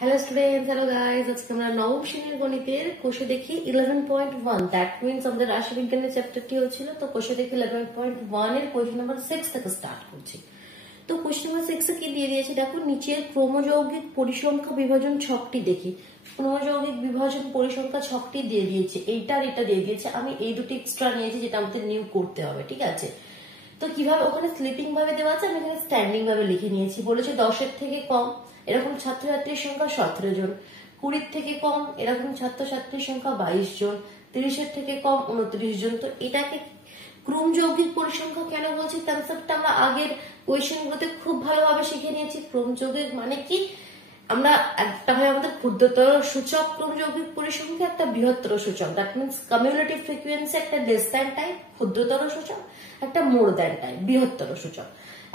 Hello students, hello guys. আজকে আমরা নবম শ্রেণীর গণিতের কোষে দেখি 11.1। দ্যাট মিন্স আমাদের রাশিবিজ্ঞানের চ্যাপ্টারটি হচ্ছিল, তো কোষে দেখি 11.1 এর কোয়েশ্চন নাম্বার 6 থেকে স্টার্ট করছি। তো কোয়েশ্চন নাম্বার 6 এ কি দিয়ে দিয়েছে দেখো, নিচের ক্রমযৌগিক পরিসংখ্যা বিভাজন ছকটি দেখি। ক্রমযৌগিক বিভাজন পরিসংখ্যা ছকটি দিয়ে দিয়েছে, এইটা আর এটা দিয়ে দিয়েছে। আমি এই দুটি এক্সট্রা নিয়েছি যেটা আমাদের নিউ করতে হবে, ঠিক আছে। তো কিভাবে, ওখানে স্লিপিং ভাবে দেওয়া আছে, আমি এখানে স্ট্যান্ডিং ভাবে লিখে নিয়েছি। বলেছে 10-এর থেকে কম এরকম ছাত্রছাত্রীর সংখ্যা 17 জন, 20-এর থেকে কম এরকম ছাত্রছাত্রীর সংখ্যা 22 জন, 30-এর থেকে কম 29 জন। তো এটাকে ক্রমযৌগিক পরিসংখ্যা কেন বলছি, কনসেপ্টটা আমরা আগের কোয়েশ্চেন গুলোতে খুব ভালোভাবে শিখে নিয়েছি। ক্রমযৌগিক মানে কি, আমরা একটা হয় আমাদের ক্ষুদ্রতর সূচক ক্রমযৌগিক পরিসংখ্যা, একটা বৃহত্তর সূচক। দ্যাট মিন্স কমিউলেটিভ ফ্রিকোয়েন্সি একটা লেস দ্যান টাইপ ক্ষুদ্রতর সূচক, একটা মোর দ্যান টাইপ বৃহত্তর সূচক।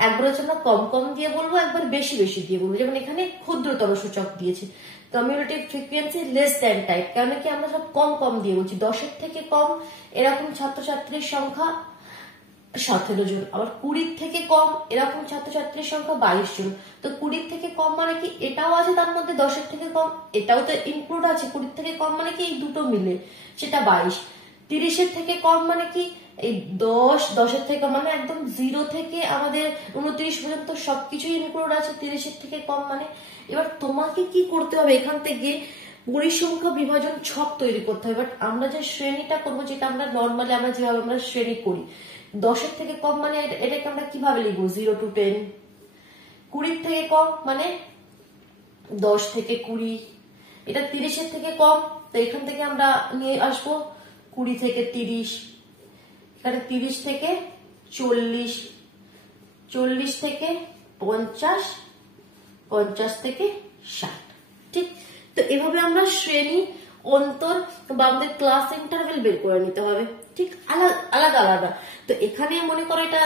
একবার হচ্ছে আমরা কম কম দিয়ে বলবো, একবার বেশি বেশি দিয়ে বলবো। যেমন এখানে ক্ষুদ্রতর সূচক দিয়েছে, কমিউলেটিভ ফ্রিকোয়েন্সি লেস দ্যান টাইপ, কারণ কি আমরা সব কম কম দিয়ে বলছি। 10-এর থেকে কম এরকম ছাত্রছাত্রীর সংখ্যা 17 জন, আবার 20-এর থেকে কম এরকম ছাত্রছাত্রীর সংখ্যা 22 জন। তো 20-এর থেকে কম মানে কি, এটাও আছে তার মধ্যে, 10-এর থেকে কম এটাও তো ইনক্লুড আছে। 20-এর থেকে কম মানে কি, এই দুটো মিলে সেটা 22। 30-এর থেকে কম মানে কি, এই 10-এর থেকে মানে একদম 0 থেকে আমাদের 29 পর্যন্ত সবকিছুই ইনক্লুড আছে 30-এর থেকে কম মানে। এবার তোমাকে কি করতে হবে, এখান থেকে পরিসংখ্যা বিভাজন ছক তৈরি করতে হবে। বাট আমরা যে শ্রেণীটা করবো, যেটা আমরা নর্মালি আমরা যেভাবে আমরা শ্রেণী করি, 10-এর থেকে কম মানে এটাকে আমরা কিভাবে লিখবো, 0 to 10। 20-এর থেকে কম মানে 10 থেকে 20। এটা 30-এর থেকে কম, তো এখান থেকে আমরা নিয়ে আসবো 20 থেকে 30। এখানে 30 থেকে 40, 40 থেকে 50, 50 থেকে 60। ঠিক, তো এভাবে আমরা শ্রেণী অন্তর বা আমাদের ক্লাস ইন্টারভেল বের করে নিতে হবে, ঠিক আলাদা আলাদা। তো এখানে মনে করো এটা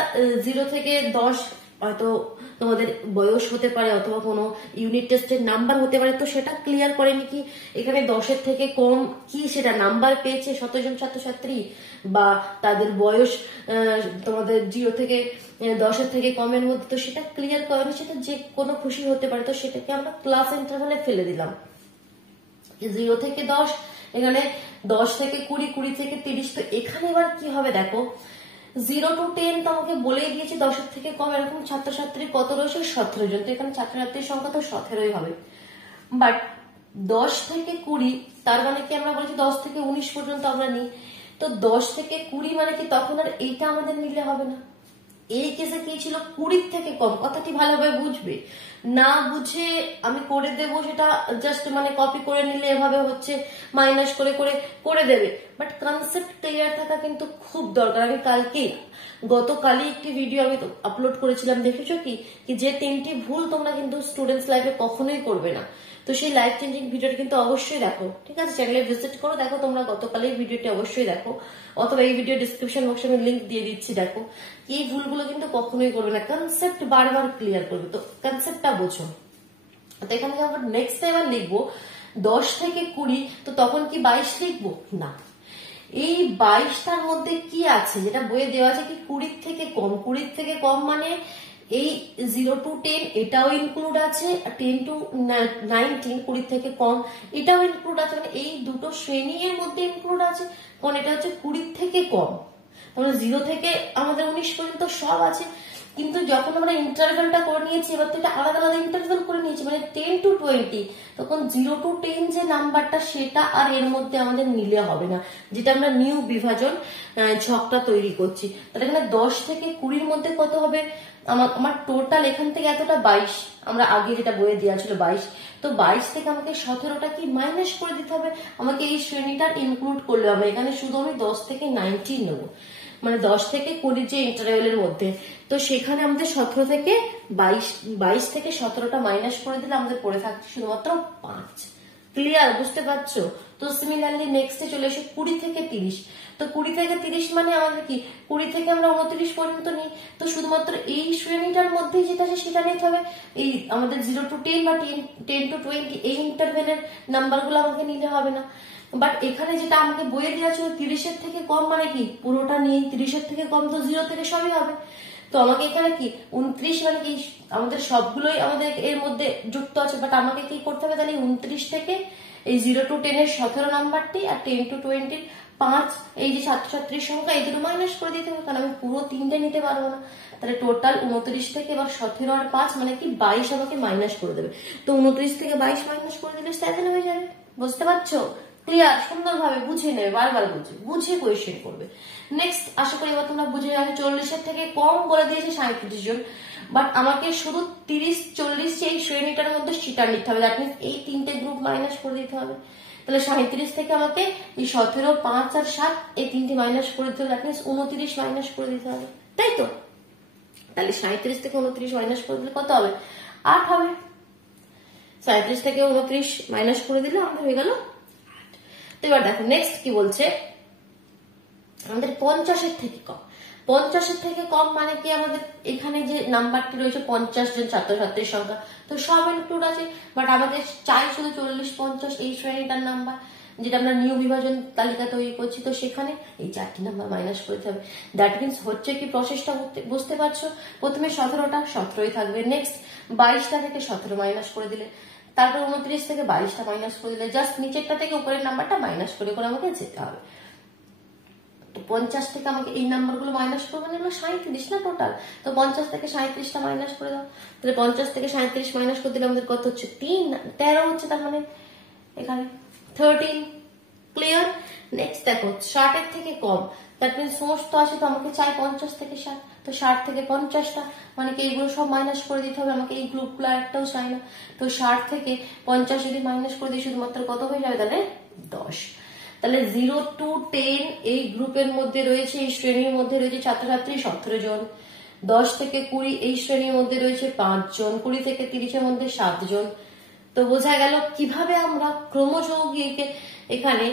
0 থেকে 10 হয়তো তোমাদের বয়স হতে পারে, অথবা কোনো ইউনিট টেস্টের নাম্বার হতে পারে, তো সেটা ক্লিয়ার করেনি কি এখানে 10-এর থেকে কম কি সেটা নাম্বার পেয়েছে 17 জন ছাত্রছাত্রী, বা তাদের বয়স তোমাদের 0 থেকে 10-এর থেকে কমের মধ্যে, তো সেটা ক্লিয়ার করেনি। সেটা যে কোনো খুশি হতে পারে, তো সেটাকে আমরা ক্লাস ইন্টারভ্যালে ফেলে দিলাম। 0 থেকে 10, এখানে 10 থেকে 20, 20 থেকে 30। তো এখানে এবার কি হবে দেখো, 0 to 10 তো আমাকে বলেই দিয়েছি 10-এর থেকে কম এরকম ছাত্রছাত্রী কত রয়েছে, 17 জন। তো এখানে ছাত্রছাত্রীর সংখ্যা তো 17ই হবে। বাট 10 থেকে 20 তার মানে কি, আমরা বলেছি 10 থেকে 19 পর্যন্ত আমরা নিই। তো 10 থেকে 20 মানে কি, তখন আর এইটা আমাদের নিলে হবে না। এই কেসে কি ছিল, 20-এর থেকে কম, কথাটি ভালোভাবে বুঝবে। না বুঝে আমি করে দেব, সেটা জাস্ট মানে কপি করে নিলে এভাবে হচ্ছে মাইনাস করে করে করে দেবে। বাট কনসেপ্ট ক্লিয়ার থাকা কিন্তু খুব দরকার। আমি গতকালই একটি ভিডিও আমি আপলোড করেছিলাম, দেখেছো কি যে 3টি ভুল তোমরা কিন্তু স্টুডেন্টস লাইফে কখনোই করবে না। তো সেই লাইফ চেঞ্জিং ভিডিওটা কিন্তু অবশ্যই দেখো, ঠিক আছে। চ্যানেলে ভিজিট করো, দেখো তোমরা গতকালের ভিডিওটি অবশ্যই দেখো, অথবা এই ভিডিও ডিসক্রিপশন বক্সে আমি লিঙ্ক দিয়ে দিচ্ছি, দেখো। এই ভুলগুলো কিন্তু কখনোই করবে না, কনসেপ্ট বারবার ক্লিয়ার করবে। তো কনসেপ্টটা বোঝো। তো এখানে আমরা নেক্সট টাইম আর লিখবো 10 থেকে 20, তো তখন কি 22 লিখবো না। এই 22টার মধ্যে কি আছে, যেটা বইয়ে দেওয়া আছে কি 20-এর থেকে কম। 20-এর থেকে কম মানে এই 0 to 10 এটাও ইনক্লুড আছে, 10 to 19 20-এর থেকে কম এটাও ইনক্লুড আছে, মানে এই দুটো শ্রেণী এর মধ্যে ইনক্লুড আছে। কারণ এটা হচ্ছে 20-এর থেকে কম, তাহলে 0 থেকে আমাদের 19 পর্যন্ত সব আছে। কিন্তু যখন আমরা ইন্টারভেলটা করে নিয়েছি, এবার থেকে আলাদা আলাদা ইন্টারভেল করে নিয়েছি, মানে 10 to 20, তখন 0 to 10 যে নাম্বারটা সেটা আর এর মধ্যে আমাদের নিলে হবে না, যেটা আমরা নিউ বিভাজন ছকটা তৈরি করছি। তাহলে এখানে 10 থেকে 20-এর মধ্যে কত হবে, আমার টোটাল এখান থেকে এতটা 22, আমরা আগে যেটা বইয়ে দেওয়া ছিল 22। তো 22 থেকে আমাকে 17টা কি মাইনাস করে দিতে হবে, আমাকে এই শ্রেণীটার ইনক্লুড করলে হবে। এখানে শুধু আমি 10 থেকে 19 নেবো, মানে 10 থেকে 20 যে ইন্টারভেলের মধ্যে। তো সেখানে আমাদের 17 থেকে 22 থেকে 17টা মাইনাস করে দিলে আমাদের পড়ে থাকছে শুধুমাত্র 5। ক্লিয়ার, বুঝতে পারছো? তো সিমিলারলি নেক্সটে চলে এসে 20 থেকে 30। তো 20 থেকে 30 মানে আমাদের কি, 20 থেকে আমরা 29 পর্যন্ত নিই। তো শুধুমাত্র এই শ্রেণীটার মধ্যেই যেটা আছে সেটা নিতে হবে। এই আমাদের 0 to 10 বা 10 to 20 এই ইন্টারভেলের নাম্বারগুলো আমাকে নিলে হবে না। বাট এখানে যেটা আমাকে বইয়ে দেওয়া ছিল 30-এর থেকে কম মানে কি, পুরোটা নিয়ে 30-এর থেকে কম, তো 0 থেকে সবই হবে। তো আমাকে এখানে কি 29 মানে কি আমাদের সবগুলোই আমাদের এর মধ্যে যুক্ত আছে, বাট আমাকে কি করতে হবে তাহলে 29 থেকে এই 0 to 10 এর 17 নাম্বারটি আর 10 to 20 5 এই যে ছাত্রছাত্রীর সংখ্যা এই দুটো মাইনাস করে দিতে হবে, কারণ আমি পুরো 3টে নিতে পারবো না। তাহলে টোটাল 29 থেকে এবার 17 আর 5 মানে কি 22 আমাকে মাইনাস করে দেবে। তো 29 থেকে 22 মাইনাস করে দিলে 7 হয়ে যাবে। বুঝতে পারছো? ক্লিয়ার? সুন্দরভাবে বুঝে নেবে, বারবার বুঝে কোয়েশ্চেন করবে। নেক্সট আশা করি এবার তোমরা বুঝে যাবে। 40-এর থেকে কম বলে দিয়েছে 37 জন, বাট আমাকে শুধু 30-40 এই শ্রেণীটার মধ্যে সেটা নিতে হবে। দ্যাট মিনস এই 3টে গ্রুপ মাইনাস করে দিতে হবে। তাহলে 37 থেকে আমাকে এই 17, 5 আর 7 এই 3টে মাইনাস করে দিতে হবে। দ্যাট মিনস 29 মাইনাস করে দিতে হবে, তাই তো? তাহলে 37 থেকে 29 মাইনাস করে দিলে কত হবে? 8 হবে। 37 থেকে 29 মাইনাস করে দিলে আমাদের হয়ে গেল 8। তো এবার দেখো নেক্সট কি বলছে, আমাদের 50-এর থেকে কম। 50-এর থেকে কম মানে কি আমাদের এখানে যে নাম্বারটি রয়েছে 50 জন ছাত্রছাত্রীর সংখ্যা, তো সব ইনক্লুড আছে, বাট আমাদের চাই শুধু 40-50 এই শ্রেণীটার নাম্বার, যেটা আমরা নিউ বিভাজন তালিকা তৈরি করছি। তো সেখানে এই 4টি নাম্বার মাইনাস করতে হবে। দ্যাট মিনস হচ্ছে কি প্রসেসটা বুঝতে পারছো? প্রথমে 17টা 17ই থাকবে, নেক্সট 22টা থেকে 17 মাইনাস করে দিলে, তারপর 29 থেকে 22টা মাইনাস করে দিলে, জাস্ট নিচেরটা থেকে উপরের নাম্বারটা মাইনাস করে করে আমাকে যেতে হবে। 50 থেকে আমাকে এই নাম্বারগুলো মাইনাস করবে, এগুলো 37 না টোটাল। তো 50 থেকে 37টা মাইনাস করে দাও। তাহলে 50 থেকে 37 মাইনাস করে দিলে আমাদের কত হচ্ছে? 13 হচ্ছে, তার মানে এখানে 13। ক্লিয়ার? নেক্সট দেখো 60-এর থেকে কম, দ্যাট মিনস সমস্ত আছে, তো আমাকে চাই 50 থেকে 60। তো 60 থেকে 50টা মানে কি এইগুলো সব মাইনাস করে দিতে হবে, আমাকে এই গ্রুপগুলো একটাও চাই না। তো 60 থেকে 50 যদি মাইনাস করে দিই শুধুমাত্র কত হয়ে যাবে তাহলে 10। তাহলে 0 to 10 এই গ্রুপের মধ্যে রয়েছে, এই শ্রেণীর মধ্যে রয়েছে ছাত্রছাত্রী 17 জন। 10 থেকে 20 এই শ্রেণীর মধ্যে রয়েছে 5 জন। 20 থেকে 30-এর মধ্যে 7 জন। তো বোঝা গেল কিভাবে আমরা ক্রমযৌগিক এখানে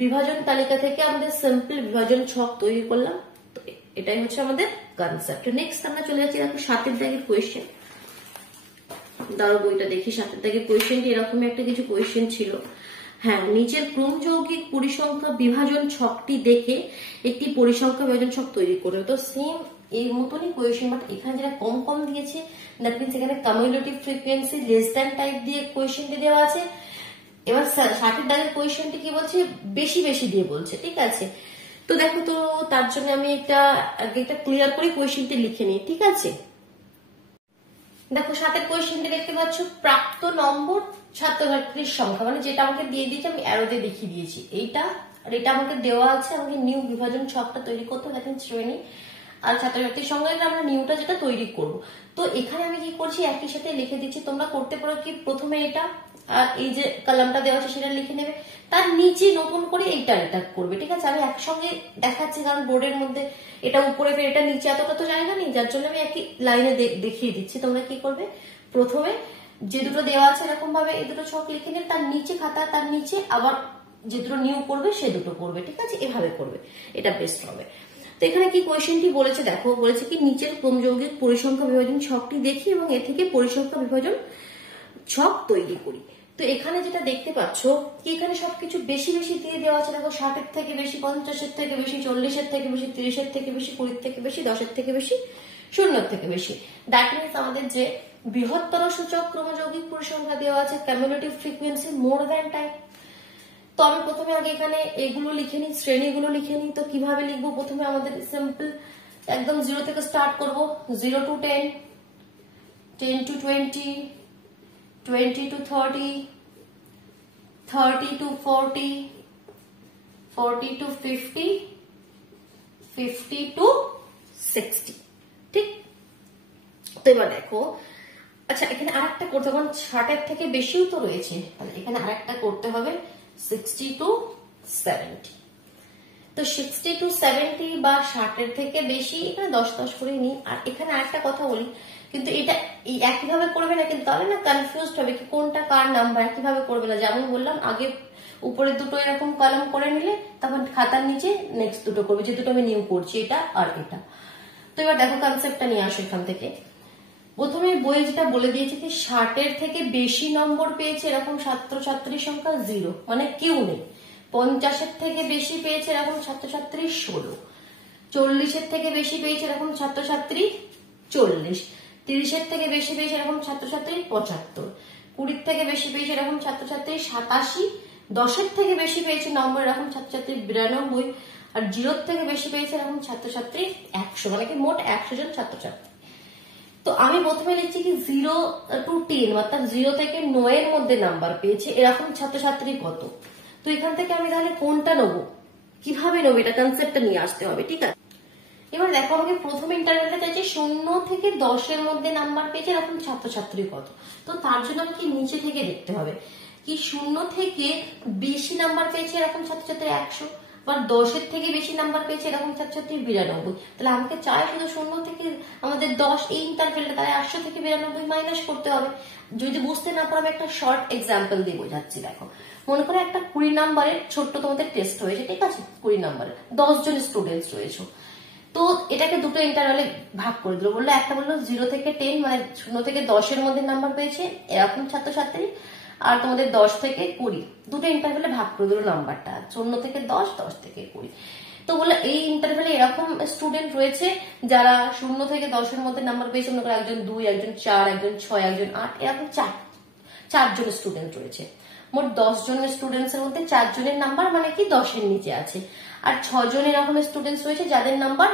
বিভাজন তালিকা থেকে আমাদের সিম্পল বিভাজন ছক তৈরি করলাম। তো এটাই হচ্ছে আমাদের কনসেপ্ট। নেক্সট আমরা চলে যাচ্ছি দেখো 7-এর দাগের কোয়েশ্চেন। দাঁড়ো বইটা দেখি। 7-এর দাগের কোয়েশ্চেনটি এরকমই একটা কিছু কোয়েশ্চেন ছিল। হ্যাঁ, নিচের ক্রমযৌগিক পরিসংখ্যা বিভাজন ছকটি দেখে একটি পরিসংখ্যা বিভাজন ছক তৈরি করবে। তো সেম এই মতনই কোয়েশ্চেন, বাট এখানে যেটা কম কম দিয়েছে, দ্যাট মিনস এখানে কামিউলেটিভ ফ্রিকোয়েন্সি লেস দ্যান টাইপ দিয়ে কোয়েশ্চেনটি দেওয়া আছে। এবার 60-এর দাগের কোয়েশ্চেনটি কি বলছে? বেশি বেশি দিয়ে বলছে, ঠিক আছে? তো দেখো, তো তার জন্য আমি একটা ক্লিয়ার করে কোয়েশ্চেনটি লিখে নিই, ঠিক আছে? দেখো 7-এর কোয়েশ্চেনটি দেখতে পাচ্ছ, প্রাপ্ত নম্বর ছাত্রছাত্রীর সংখ্যা, মানে যেটা আমাকে দিয়ে দিয়েছে আমি অ্যারোতে দেখিয়ে দিয়েছি এইটা, আর এটা আমাকে দেওয়া আছে। আমাকে নিউ বিভাজন ছকটা তৈরি করতে হবে, দেখেন শ্রেণী আর ছাত্রছাত্রীর সংখ্যা, আমরা নিউটা যেটা তৈরি করব। তো এখানে আমি কি করছি, একই সাথে লিখে দিচ্ছি। তোমরা করতে পারো কি, প্রথমে এটা আর এই যে কলামটা দেওয়া আছে সেটা লিখে নেবে, তার নিচে নতুন করে এইটা এটা করবে, ঠিক আছে? আমি একসঙ্গে দেখাচ্ছি কারণ বোর্ডের মধ্যে এটা উপরে এটা নিচে এতটা তো জায়গা নেই, যার জন্য আমি একই লাইনে দেখিয়ে দিচ্ছি। তোমরা কি করবে, প্রথমে যে দুটো দেওয়া আছে এরকম ভাবে এই দুটো ছক লিখে নেবে, তার নিচে খাতা, তার নিচে আবার যে দুটো নিউ করবে সে দুটো করবে, ঠিক আছে? এভাবে করবে, এটা বেস্ট হবে। তো এখানে কি কোয়েশ্চেনটি বলেছে দেখো, বলেছে কি নিচের ক্রমযৌগিক পরিসংখ্যা বিভাজন ছকটি দেখি এবং এ থেকে পরিসংখ্যা বিভাজন ছক তৈরি করি। তো এখানে যেটা দেখতে পাচ্ছ কি, এখানে সবকিছু বেশি বেশি দিয়ে দেওয়া আছে। দেখো 60-এর থেকে বেশি, 50-এর থেকে বেশি, 40-এর থেকে বেশি, 30-এর থেকে বেশি, 20-এর থেকে বেশি, 10-এর থেকে বেশি, 0-এর থেকে বেশি। দ্যাট মিনস আমাদের যে বৃহত্তর সূচক ক্রমযৌগিক পরিসংখ্যা দেওয়া আছে, ক্যামুলেটিভ ফ্রিকোয়েন্সি মোর দ্যান টাইপ। তো আমি প্রথমে আগে এখানে এইগুলো লিখে নিই, শ্রেণীগুলো লিখে নিই। তো কিভাবে লিখবো, প্রথমে আমাদের সিম্পল একদম 0 থেকে স্টার্ট করব। 0 to 10, 10 to 20, 20 to 30, 30 to 40, 40 to 50, 50 to 60, ঠিক? তো এবার দেখো, আচ্ছা এখানে আরেকটা করতে হবে, 60-এর থেকে বেশিও তো রয়েছে, তাহলে এখানে আরেকটা করতে হবে 60 to 70। তো 60 to 70 বা 60-এর থেকে বেশি, এখানে 10-10 করে নিই। আর এখানে আরেকটা কথা বলি, কিন্তু এটা একইভাবে করবে না, কিন্তু তাহলে না কনফিউজড হবে কি কোনটা কার নাম্বার, একইভাবে করবে না। যেমন বললাম, আগে উপরের দুটো এরকম কলাম করে নিলে তখন খাতার নিচে নেক্সট দুটো করবে, যে দুটো আমি নিউ করছি, এটা আর এটা। তো এবার দেখো কনসেপ্টটা নিয়ে আসো এখান থেকে। প্রথমে বইয়ে যেটা বলে দিয়েছে কি 60-এর থেকে বেশি নম্বর পেয়েছে এরকম ছাত্রছাত্রীর সংখ্যা 0, মানে কেউ নেই। 50-এর থেকে বেশি পেয়েছে এরকম ছাত্রছাত্রী 16। 40-এর থেকে বেশি পেয়েছে এরকম ছাত্রছাত্রী 40, 30-এর থেকে বেশি পেয়েছে এরকম ছাত্রছাত্রী 75, 20-এর থেকে বেশি পেয়েছে এরকম ছাত্রছাত্রী 87, 10-এর থেকে বেশি পেয়েছে নম্বর এরকম ছাত্রছাত্রী 92, আর 0-এর থেকে বেশি পেয়েছে এরকম ছাত্রছাত্রী 100, মানে কি মোট 100 জন ছাত্রছাত্রী। তো আমি প্রথমে লিখছি কি 0 to 10 অর্থাৎ 0 থেকে 9 এর মধ্যে নাম্বার পেয়েছে এরকম ছাত্রছাত্রী কত। তো এখান থেকে আমি তাহলে কোনটা নেবো, কিভাবে নেবো, এটা কনসেপ্টটা নিয়ে আসতে হবে, ঠিক আছে। এবার দেখো আমাকে প্রথম ইন্টারভ্যালটা চাইছে 0 থেকে 10 এর মধ্যে নাম্বার পেয়েছে এরকম ছাত্রছাত্রী কত। তো তার জন্য আমাকে নিচে থেকে দেখতে হবে কি 0 থেকে বেশি নাম্বার পেয়েছে এরকম ছাত্রছাত্রী 100, বা 10-এর থেকে বেশি নাম্বার পেয়েছে এরকম ছাত্রছাত্রী 92। তাহলে আমাকে চাই শুধু 0 থেকে আমাদের 10 এই ইন্টারভ্যালটা, তাহলে 100 থেকে 92 মাইনাস করতে হবে। যদি বুঝতে না পারো আমি একটা শর্ট এক্সাম্পল দিয়ে বোঝাচ্ছি। দেখো মনে করো একটা 20 নাম্বারের ছোট্ট তোমাদের টেস্ট হয়েছে, ঠিক আছে, 20 নাম্বারের 10 জন স্টুডেন্টস রয়েছে। তো এটাকে দুটো ইন্টারভ্যালে ভাগ করে দিল, বললো একটা বললো 0 থেকে 10 মানে 0 থেকে 10 এর মধ্যে নাম্বার পেয়েছে এরকম ছাত্রছাত্রী, আর তোমাদের 10 থেকে 20, দুটো ইন্টারভ্যালে ভাগ করে দিল নাম্বারটা, 0 থেকে 10, 10 থেকে 20। তো বললো এই ইন্টারভ্যালে এরকম স্টুডেন্ট রয়েছে যারা 0 থেকে 10 এর মধ্যে নাম্বার পেয়েছে, মনে করো একজন 2, একজন 4, একজন 6, একজন 8, এরকম 4 জন স্টুডেন্ট রয়েছে। মোট 10 জনের স্টুডেন্টস এর মধ্যে 4 জনের নাম্বার মানে কি 10 এর নিচে আছে, আর 6 জন এরকম স্টুডেন্টস রয়েছে যাদের নাম্বার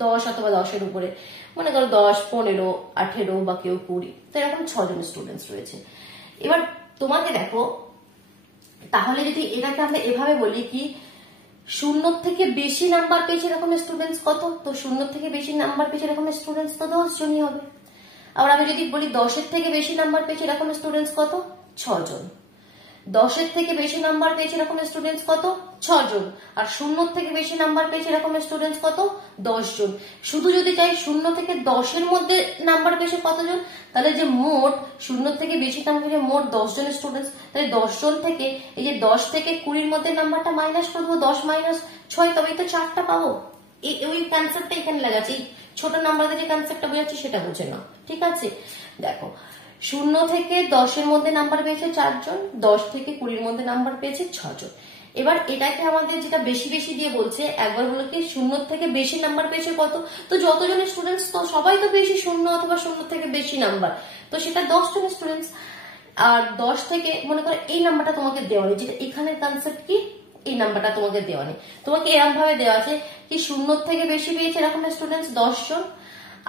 10 অথবা 10 এর উপরে, মনে করো 10, 15, 18 বা কেউ 20। তো এরকম 6 জন স্টুডেন্টস রয়েছে। এবার তোমাকে দেখো তাহলে যদি এটাকে আমরা এভাবে বলি কি 0 থেকে বেশি নাম্বার পেয়েছে এরকম স্টুডেন্টস কত, তো 0 থেকে বেশি নাম্বার পেয়েছে এরকম স্টুডেন্টস তো 10 জনই হবে। আবার আমি যদি বলি 10-এর থেকে বেশি নাম্বার পেয়েছে এরকম স্টুডেন্টস কত, 6 জন। 10-এর থেকে বেশি নাম্বার পেয়েছে এরকম স্টুডেন্টস কত, 6 জন। আর 0 থেকে বেশি নাম্বার পেয়েছে এরকম স্টুডেন্টস কত, 10 জন। শুধু যদি চাই 0 থেকে 10 এর মধ্যে নাম্বার পেয়েছে কতজন, তাহলে যে মোট 0 থেকে বেশি নাম্বার পেয়েছে মোট 10 জন স্টুডেন্টস, তাহলে 10 জন থেকে এই যে 10 থেকে 20 এর মধ্যে নাম্বারটা মাইনাস করবো, 10 মাইনাস 6, তবেই তো 4টা পাবো। ওই কনসেপ্টটা এখানে লাগাচ্ছি, ছোট নাম্বার যে কনসেপ্টটা বোঝাচ্ছি সেটা বুঝে নাও, ঠিক আছে। দেখো 0 থেকে 10 এর মধ্যে নাম্বার পেয়েছে 4 জন, 10 থেকে 20 এর মধ্যে নাম্বার পেয়েছে 6 জন। এবার এটাকে আমাদের যেটা বেশি বেশি দিয়ে বলছে, একবার হলো কি 0 থেকে বেশি নাম্বার পেয়েছে কত, তো যতজন স্টুডেন্টস তো সবাই তো বেশি 0 অথবা 0 থেকে বেশি নাম্বার, তো সেটা 10 জন স্টুডেন্টস। আর 10 থেকে মনে করো এই নাম্বারটা তোমাকে দেওয়া নেই, যেটা এখানে কনসেপ্ট কি এই নাম্বারটা তোমাকে দেওয়া নেই, তোমাকে এরকম ভাবে দেওয়া আছে কি 0 থেকে বেশি পেয়েছে এরকম স্টুডেন্টস 10 জন,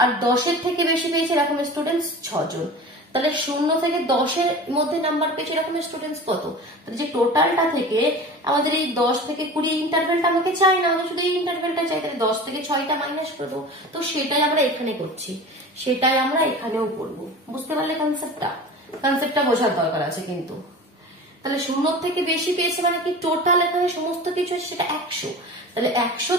আর 10-এর থেকে বেশি পেয়েছে এরকম স্টুডেন্টস 6 জন। তাহলে 0 থেকে 10 এর মধ্যে নাম্বার পেয়েছে এরকম স্টুডেন্টস কত, তাহলে যে টোটালটা থেকে আমাদের এই 10 থেকে 20 ইন্টারভ্যালটা আমাকে চাই না, আমাদের শুধু এই ইন্টারভ্যালটা চাই, তাহলে 10 থেকে 6টা মাইনাস করে দেবো। তো সেটাই আমরা এখানে করছি, সেটাই আমরা এখানেও করবো। বুঝতে পারলে কনসেপ্টটা বোঝার দরকার আছে কিন্তু। তাহলে 0 থেকে বেশি পেয়েছে মানে কি টোটাল এখানে সমস্ত কিছু আছে সেটা 100, তাহলে 100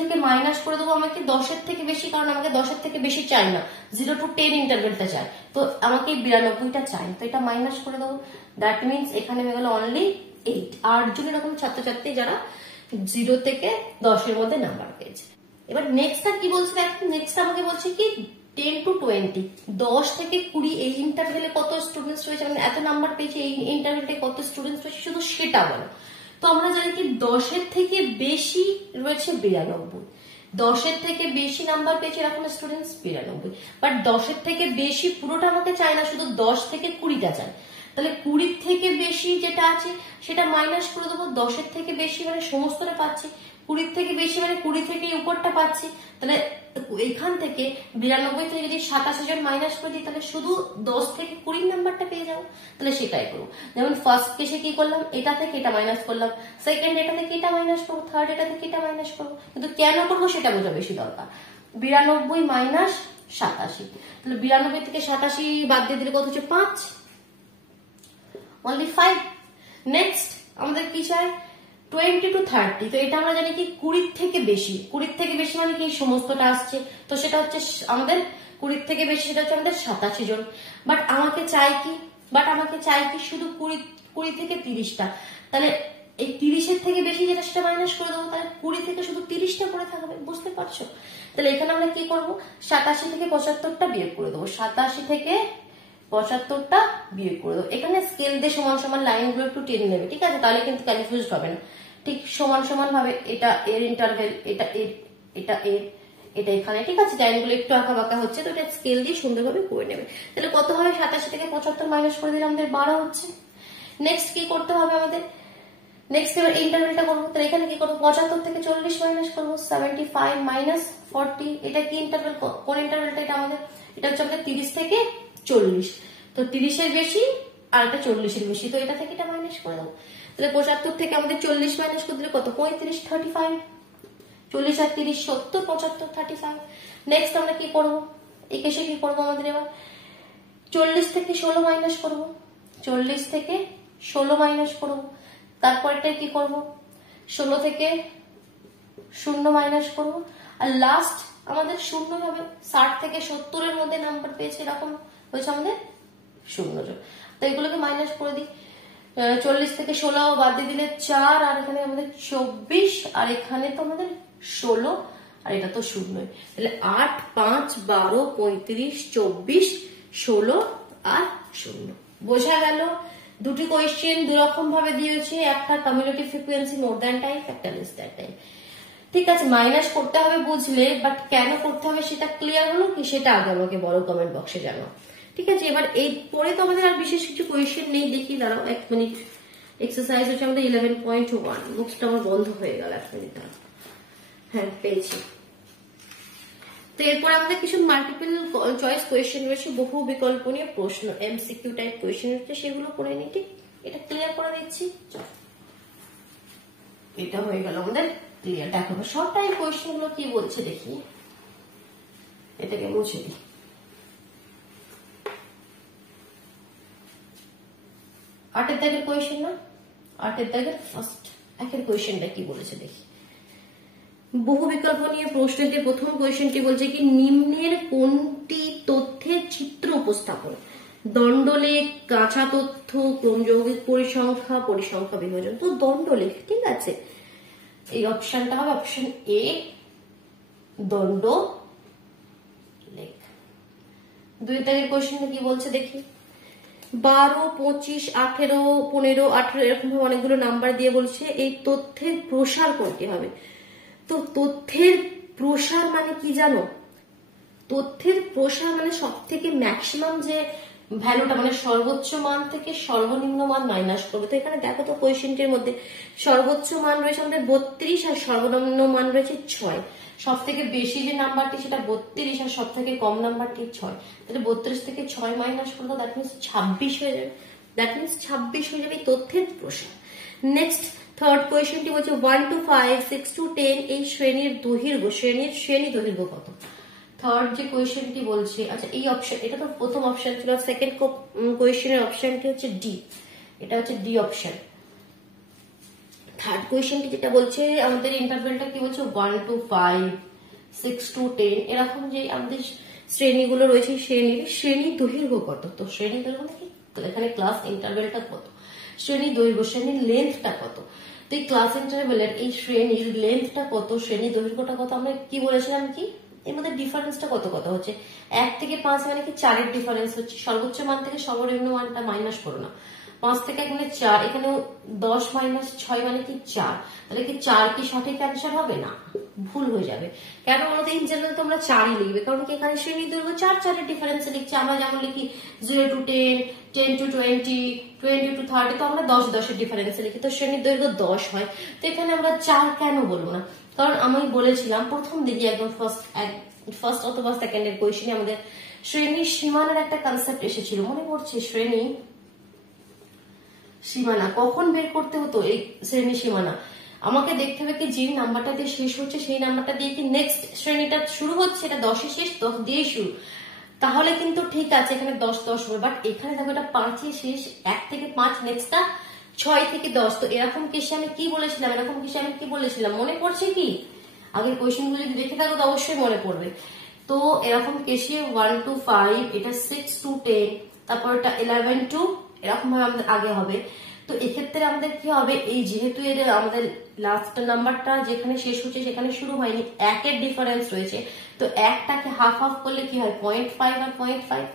থেকে মাইনাস করে দেবো আমাকে 10-এর থেকে বেশি, কারণ আমাকে 10-এর থেকে বেশি চাই না, 0 to 10 ইন্টারভ্যালটা চাই, তো আমাকে 92টা চাই, তো এটা মাইনাস করে দেবো। দ্যাট মিনস এখানে হয়ে গেল অনলি 8 জন এরকম ছাত্রছাত্রী যারা 0 থেকে 10 এর মধ্যে নাম্বার পেয়েছে। এবার নেক্সটটা কি বলছে, নেক্সট আমাকে বলছে কি 10 to 20, 10 থেকে 20 এই ইন্টারভ্যালে কত স্টুডেন্টস রয়েছে, মানে এত নাম্বার পেয়েছে এই ইন্টারভ্যালে কত স্টুডেন্টস রয়েছে শুধু সেটা বলো। তো আমরা জানি কি 10-এর থেকে বেশি রয়েছে 92, 10-এর থেকে বেশি নাম্বার পেয়েছে এরকম স্টুডেন্টস 92, বাট 10-এর থেকে বেশি পুরোটা আমাকে চাই না, শুধু 10 থেকে 20টা চাই। তাহলে 20 থেকে বেশি যেটা আছে সেটা মাইনাস করে দেবো, 10-এর থেকে বেশি মানে সমস্তটা পাচ্ছি, 20 থেকে বেশি মানে 20 থেকে উপরটা পাচ্ছি। তাহলে এখান থেকে 92 থেকে যদি 87 জন মাইনাস করে দিই তাহলে শুধু 10 থেকে 20 নাম্বারটা পেয়ে যাবো। তাহলে সেটাই করবো, যেমন ফার্স্ট কেসে কি করলাম, এটা থেকে এটা মাইনাস করলাম, সেকেন্ড এটা থেকে এটা মাইনাস করবো, থার্ড এটা থেকে এটা মাইনাস করবো, কিন্তু কেন করবো সেটা বোঝা বেশি দরকার। 92 মাইনাস 87, তাহলে 92 থেকে 87 বাদ দিয়ে দিলে কত হচ্ছে 5, অনলি 5। নেক্সট আমাদের কি চাই 20 to 30, তো এটা আমরা জানি কি 20 থেকে বেশি, 20 থেকে বেশি মানে কি সমস্তটা আসছে, তো সেটা হচ্ছে আমাদের 20 থেকে বেশি, সেটা হচ্ছে আমাদের 87 জন। বাট আমাকে চাই কি শুধু 20 থেকে 30টা, তাহলে এই 30-এর থেকে বেশি যেটা সেটা মাইনাস করে দেবো, তাহলে 20 থেকে শুধু 30টা করে থাকবে, বুঝতে পারছো। তাহলে এখানে আমরা কি করবো 87 থেকে 75টা বিয়োগ করে দেবো, 87 থেকে 75টা বিয়োগ করে দেবো। এখানে স্কেল দিয়ে সমান সমান লাইনগুলো একটু টেনে নেবে, ঠিক আছে, তাহলে কিন্তু কনফিউজ হবে না। ঠিক সমান সমান ভাবে এটা এর ইন্টারভেল, এটা এর, এটা এর, এটা এখানে, ঠিক আছে। লাইনগুলো একটু আঁকা বাঁকা হচ্ছে, তো এটা স্কেল দিয়ে সুন্দরভাবে করে নেবে। তাহলে কত হবে? 87 থেকে 75 মাইনাস করে দিলে আমাদের 12 হচ্ছে। নেক্সট কি করতে হবে আমাদের? নেক্সট এবার ইন্টারভেলটা করবো। তাহলে এখানে কি করবো? 75 থেকে 40 মাইনাস করবো, 75 মাইনাস 40। এটা কি ইন্টারভেল? কোন ইন্টারভেলটা এটা আমাদের? এটা হচ্ছে আমাদের 30 থেকে 40। তো 30 এর বেশি আর এটা 40 এর বেশি, তো এটা থেকে এটা মাইনাস করে দেবো। তাহলে 75 থেকে আমাদের 40 মাইনাস করে দিলে কত? 35, 35। 40 আর 30 70, 75, 35। নেক্সট আমরা কি করবো? এই কেসে কি করবো আমাদের এবার? 40 থেকে 16 মাইনাস করবো, 40 থেকে 16 মাইনাস করবো। তারপরটা কি করব? 16 থেকে 0 মাইনাস করব। আর লাস্ট আমাদের 0 হবে। 60 থেকে 70 এর মধ্যে নাম্বার পেয়েছে, এরকম হয়েছে আমাদের 0 জন। তো এগুলোকে মাইনাস করে দিই। 40 থেকে 16 বাদ দিয়ে দিলে 4, আর এখানে আমাদের 24, আর এখানে তো আমাদের 16, আর এটা তো 0। তাহলে 8, 5, 12, 35, 24, 16 আর 0। বোঝা গেল? দুটি কোয়েশ্চেন দুরকম ভাবে দিয়েছে, একটা কামিউলেটিভ ফ্রিকোয়েন্সি মোর দ্যান টাইপ, একটা লেস দ্যান টাইপ। ঠিক আছে, মাইনাস করতে হবে বুঝলে, বাট কেন করতে হবে সেটা ক্লিয়ার হলো কি সেটা আগে আমাকে বলো কমেন্ট বক্সে জানাও। ঠিক আছে, এবার এই পরে তো আমাদের আর বিশেষ কিছু কোয়েশ্চেন নেই। দেখি দাঁড়াও 1 মিনিট। এক্সারসাইজ হচ্ছে আমাদের 11.1। বুকসটা আমার বন্ধ হয়ে গেল, 1 মিনিট দাঁড়াও। হ্যাঁ পেয়েছি। তো এরপর আমাদের কিছু মাল্টিপল চয়েস কোয়েশ্চেন রয়েছে, বহু বিকল্প নিয়ে প্রশ্ন, এমসিকিউ টাইপ কোয়েশ্চেন রয়েছে, সেগুলো করে নিই। ঠিক, এটা ক্লিয়ার করে দিচ্ছি। এটা হয়ে গেল আমাদের ক্লিয়ার। দেখো শর্ট টাইম কোয়েশ্চেন গুলো কি বলছে দেখি, এটাকে মুছে দিই। আটের দাগের কোয়েশ্চেন না, আটের দাগের ফার্স্ট একের কোয়েশ্চেনটা কি বলেছে দেখি। বহু বিকল্প নিয়ে প্রশ্নতে প্রথম কোয়েশ্চেনটি বলছে কি, নিম্নের কোনটি তথ্যের চিত্র উপস্থাপন? দণ্ডলেখ, কাঁচা তথ্য, ক্রমযৌগিক পরিসংখ্যা, পরিসংখ্যা বিভাজন। তো দণ্ডলেখ, ঠিক আছে, এই অপশনটা হবে অপশন এ, দণ্ডলেখ। 2 দাগের কোয়েশ্চেনটা কি বলছে দেখি। 12, 25, 18, 15, 18 এরকম ভাবে অনেকগুলো নাম্বার দিয়ে বলছে এই তথ্যের প্রসার করতে হবে। তো তথ্যের প্রসার মানে কি জানো? তথ্যের প্রসার মানে সব থেকে ম্যাক্সিমাম যে ভ্যালুটা, মানে সর্বোচ্চ মান থেকে সর্বনিম্ন মান মাইনাস করবে। তো এখানে দেখো তো কোয়েশ্চেনটির মধ্যে সর্বোচ্চ মান রয়েছে আমাদের 32 আর সর্বনিম্ন মান রয়েছে 6। সব থেকে বেশি যে নাম্বারটি সেটা 32 আর সব থেকে কম নাম্বারটি 6। তাহলে 32 থেকে 6 মাইনাস করলে দ্যাট মিনস 26 হয়ে যাবে। দ্যাট মিনস 26 হয়ে যাবে তথ্যের প্রসার। নেক্সট থার্ড কোয়েশ্চেনটি বলছে 1 to 5, 6 to 10 এই শ্রেণীর দৈর্ঘ্য, শ্রেণী দৈর্ঘ্য কত? থার্ড যে কোয়েশ্চেনটি বলছে, আচ্ছা এই অপশন, এটা তো প্রথম অপশন ছিল, সেকেন্ড কোয়েশ্চেনের অপশনটি হচ্ছে ডি, এটা হচ্ছে ডি অপশন। থার্ড কোয়েশ্চেনটি যেটা বলছে আমাদের ইন্টারভেলটা কি বলছে, 1 to 5, 6 to 10 এরকম যে আমাদের শ্রেণীগুলো রয়েছে, শ্রেণী দৈর্ঘ্য কত? তো শ্রেণী দৈর্ঘ্য নাকি এখানে ক্লাস ইন্টারভেলটা কত, শ্রেণী দৈর্ঘ্য, শ্রেণীর লেন্থটা কত? তো এই ক্লাস ইন্টারভেলের এই শ্রেণীর লেন্থটা কত, শ্রেণী দৈর্ঘ্যটা কত, আমরা কি বলেছিলাম কি এর মধ্যে ডিফারেন্সটা কত কত হচ্ছে? 1 থেকে 5 মানে কি 4 এর ডিফারেন্স হচ্ছে। সর্বোচ্চ মান থেকে সর্বনিম্ন মানটা মাইনাস করো না। 5 থেকে এখানে 4, এখানে 10 মাইনাস 6 মানে কি 4। তাহলে কি 4 কি সঠিক অ্যান্সার হবে না? ভুল হয়ে যাবে। কেন বলতো, ইন জেনারেল তোমরা 4ই লিখবে, কারণ কি এখানে শ্রেণী দৈর্ঘ্য 4 4 এর ডিফারেন্স লিখছি। আমরা যেমন লিখি 0 to 10, 10 to 20, 20 to 30, তো আমরা 10 10 এর ডিফারেন্স লিখি, তো শ্রেণীর দৈর্ঘ্য 10 হয়। তো এখানে আমরা 4 কেন বলবো না? কারণ আমি বলেছিলাম প্রথম দিকে একদম ফার্স্ট অথবা সেকেন্ডের কোয়েশ্চেনে আমাদের শ্রেণীর সীমানার একটা কনসেপ্ট এসেছিল, মনে পড়ছে? শ্রেণী সীমানা কখন বের করতে হতো? এই শ্রেণী সীমানা আমাকে দেখতে হবে কি যে নাম্বারটা দিয়ে শেষ হচ্ছে সেই নাম্বারটা দিয়ে কি নেক্সট শ্রেণীটা শুরু হচ্ছে, এটা 10 এ শেষ, 10 দিয়ে শুরু, তাহলে কিন্তু ঠিক আছে, এখানে 10 10 হবে। বাট এখানে দেখো এটা 5 এ শেষ, 1 থেকে 5, নেক্সটটা 6 থেকে 10। তো এরকম কেসে আমি কি বলেছিলাম, মনে পড়ছে কি? আগের কোয়েশ্চেন গুলো যদি দেখে থাকো তো অবশ্যই মনে পড়বে। তো এরকম কেসে 1 to 5, এটা 6 to 10, তারপর এটা 11 to, এরকম ভাবে আমাদের আগে হবে। তো এক্ষেত্রে আমাদের কি হবে, এই যেহেতু এর আমাদের লাস্ট নাম্বারটা যেখানে শেষ হচ্ছে সেখানে শুরু হয়নি, 1 এর ডিফারেন্স রয়েছে, তো 1টাকে হাফ হাফ করলে কি হয়, 0.5 আর 0.5,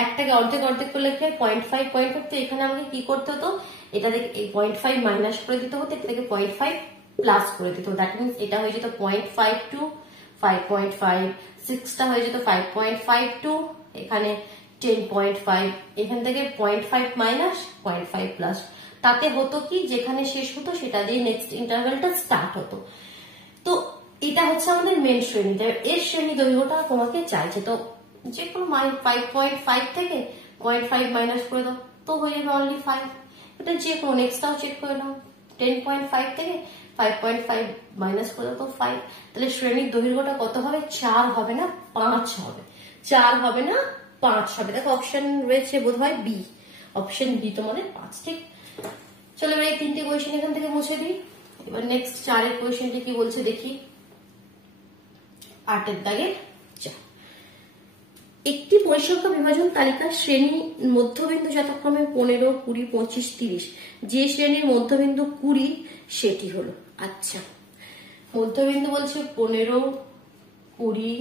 একটাকে অর্ধেক অর্ধেক করলে কি 0.5 তো এখানে আমাকে কি করতে হতো, এটা থেকে 0.5 মাইনাস করে দিতে হতো, এটা থেকে 0.5 প্লাস করে দিত। দ্যাট মিনস এটা হয়ে যেত 0.52, 5.5, 6টা হয়ে যেত 5.52, এখানে 10.5, এখান থেকে 0.5 মাইনাস 0.5 প্লাস। তাতে হতো কি যেখানে শেষ হতো সেটা দিয়ে নেক্সট ইন্টারভ্যালটা স্টার্ট হতো। তো এটা হচ্ছে আমাদের মেন শ্রেণী, এর শ্রেণী দৈর্ঘ্যটা তোমাকে চাইছে। তো যে কোনো 5.5 থেকে 0.5 মাইনাস করে দাও তো হয়ে যাবে অনলি 5। এটা যে কোনো নেক্সটটাও চেক করে নাও, 10.5 থেকে 5.5 মাইনাস করে দাও তো 5। তাহলে শ্রেণীর দৈর্ঘ্যটা কত হবে, 4 হবে না 5 হবে, 4 হবে না 5 হবে। দেখো অপশন রয়েছে বোধহয় বি, অপশন বি তোমাদের 5, ঠিক। চলো এবার এই 3টে কোয়েশ্চেন এখান থেকে মুছে দিই। এবার নেক্সট 4এর কোয়েশ্চেনটা কি বলছে দেখি। 8এর দাগের 4, একটি পরিসংখ্যা বিভাজন তালিকার শ্রেণী মধ্যবিন্দু যথাক্রমে 15, 20, 25, 30, যে শ্রেণীর মধ্যবিন্দু 20 সেটি হলো। আচ্ছা, মধ্যবিন্দু বলছে 15, 20,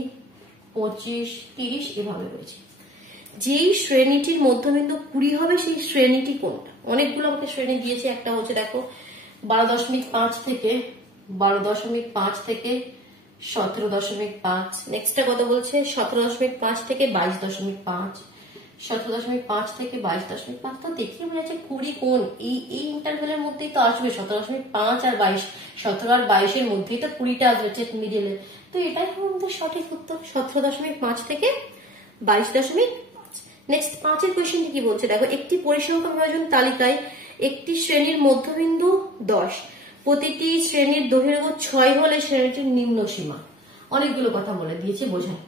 25, 30 এভাবে রয়েছে। যেই শ্রেণীটির মধ্যবিন্দু 20 হবে সেই শ্রেণীটি কোনটা? অনেকগুলো আমাকে শ্রেণী দিয়েছে। একটা হচ্ছে দেখো 12.5 থেকে 12.5 থেকে 17.5, নেক্সটটা কত বলছে 17.5 থেকে 22.5, 17.5 থেকে 22.5। তো দেখি বোঝা যাচ্ছে 20 কোন, এই ইন্টারভ্যালের মধ্যেই তো আসবে 17.5 আর 22, 17 আর 22 এর মধ্যেই তো 20টা আসবে ঠিক মিডিলে। তো এটাই আমাদের সঠিক উত্তর, 17.5 থেকে 22.5। নেক্সট 5এর কোয়েশ্চেনটি কি বলছে দেখো, একটি পরিসংখ্যা বিভাজন তালিকায় একটি শ্রেণীর মধ্যবিন্দু 10, প্রতিটি শ্রেণীর দৈর্ঘ্য 6 হলে শ্রেণীটির নিম্ন সীমা। অনেকগুলো কথা বলে দিয়েছে বোঝায়।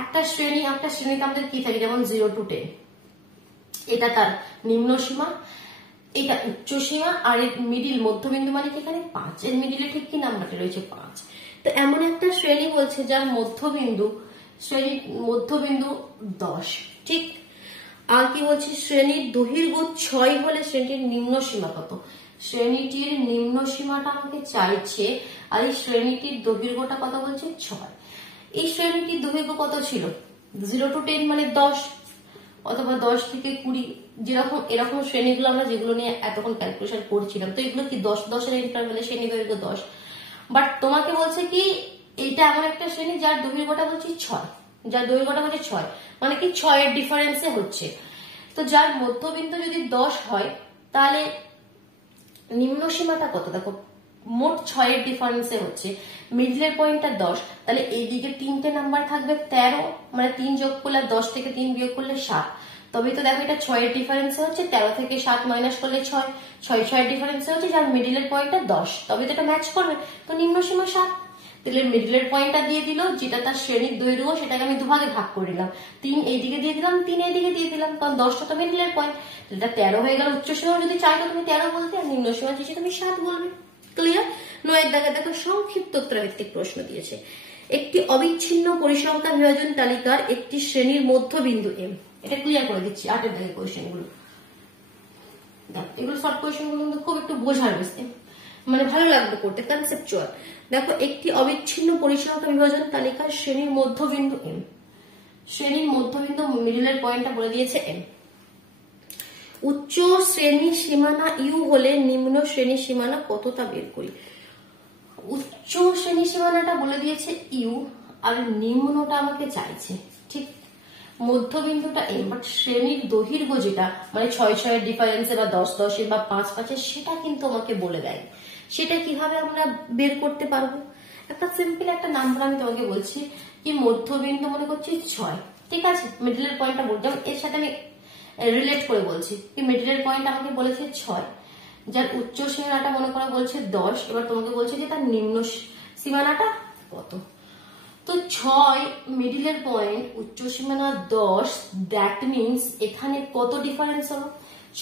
একটা শ্রেণীতে আমাদের কি থাকে, যেমন 0 to 10, এটা তার নিম্ন সীমা, এটা উচ্চ সীমা, আর এর মিডিল মধ্যবিন্দু মানে কি এখানে 5, এর মিডিলে ঠিক কি নাম্বারটা রয়েছে 5। তো এমন একটা শ্রেণী বলছে যার মধ্যবিন্দু 10, ঠিক। আর কি বলছে, শ্রেণীর দৈর্ঘ্য 6 হলে শ্রেণীটির নিম্ন সীমা কত? শ্রেণীটির নিম্ন সীমাটা আমাকে চাইছে, আর এই শ্রেণীটির দৈর্ঘ্যটা কত বলছে 6। এই শ্রেণীটির দৈর্ঘ্য কত ছিল, 0 to 10 মানে 10, অথবা 10 থেকে 20, যেরকম এরকম শ্রেণীগুলো আমরা যেগুলো নিয়ে এতক্ষণ ক্যালকুলেশন করছিলাম। তো এগুলো কি 10 এর ইন্টারভ্যালে শ্রেণী দৈর্ঘ্য 10। বাট তোমাকে বলছে কি এইটা এমন একটা শ্রেণী যার দৈর্ঘ্যটা বলছি 6, যার দৈর্ঘ্যটা বলছে 6, মানে কি 6 এর ডিফারেন্সে হচ্ছে। তো যার মধ্যবিন্দু যদি 10 হয় তাহলে নিম্ন সীমাটা কত, দেখো মোট 6 এর ডিফারেন্সে হচ্ছে, মিডলের পয়েন্টটা 10, তাহলে এইদিকে 3টে নাম্বার থাকবে 13, মানে 3 যোগ করলে 10 থেকে 3 বিয়োগ করলে 7। তবেই তো দেখো এটা 6 এর ডিফারেন্সে হচ্ছে, 13 থেকে 7 মাইনাস করলে 6, 6 এর ডিফারেন্সে হচ্ছে, যার মিডলের পয়েন্টটা 10, তবে তো এটা ম্যাচ করবে। তো নিম্ন সীমা 7, তাহলে মিডলের পয়েন্টটা দিয়ে দিল, যেটা তার শ্রেণীর দৈর্ঘ্য সেটাকে আমি দুভাগে ভাগ করে দিলাম, 3 এইদিকে দিয়ে দিলাম, 3 এইদিকে দিয়ে দিলাম, কারণ 10টা তো মিডলের পয়েন্ট। এটা 13 হয়ে গেল। উচ্চ সীমা যদি চাইতো তুমি 13 বলতে, আর নিম্ন সীমা চেয়েছি তুমি 7 বলবে। ক্লিয়ার? 9 দাগে দেখো সংক্ষিপ্ত উত্তরভিত্তিক প্রশ্ন দিয়েছে। একটি অবিচ্ছিন্ন পরিসংখ্যা বিভাজন তালিকার একটি শ্রেণীর মধ্যবিন্দু m, এটা ক্লিয়ার করে দিচ্ছি। 8 দাগে কোয়েশ্চেন গুলো দেখো, এগুলো শর্ট কোয়েশ্চেন গুলো কিন্তু খুব একটু বোঝার বেশি, মানে ভালো লাগবে করতে, কনসেপচুয়াল। দেখো একটি অবিচ্ছিন্ন পরিসংখ্যা বিভাজন তালিকার শ্রেণীর মধ্যবিন্দু m, শ্রেণীর মধ্যবিন্দু মিডলের পয়েন্টটা বলে দিয়েছে m। উচ্চ শ্রেণী সীমানা ইউ হলে নিম্ন শ্রেণী সীমানা কত তা বের করি। উচ্চ শ্রেণী সীমানাটা বলে দিয়েছে ইউ, আর নিম্নটা আমাকে চাইছে, ঠিক। মধ্যবিন্দুটা এম, বাট শ্রেণীর দৈর্ঘ্য যেটা মানে 6 এর ডিফারেন্সে বা 10 এর বা 5 এর, সেটা কিন্তু আমাকে বলে দেয়। সেটা কিভাবে আমরা বের করতে পারবো? একটা সিম্পল একটা নাম্বার আমি তোমাকে বলছি কি, মধ্যবিন্দু মনে করছি 6, ঠিক আছে, মিডলের পয়েন্টটা বলছি, যেমন এর সাথে আমি রিলেট করে বলছি কি মিডলের পয়েন্ট আমাকে বলেছে 6, যার উচ্চ সীমানাটা মনে করা বলছে 10, এবার তোমাকে বলছে যে তার নিম্ন সীমানাটা কত। তো 6 মিডিলের পয়েন্ট, উচ্চ সীমানা 10, দ্যাট মিনস এখানে কত ডিফারেন্স হলো,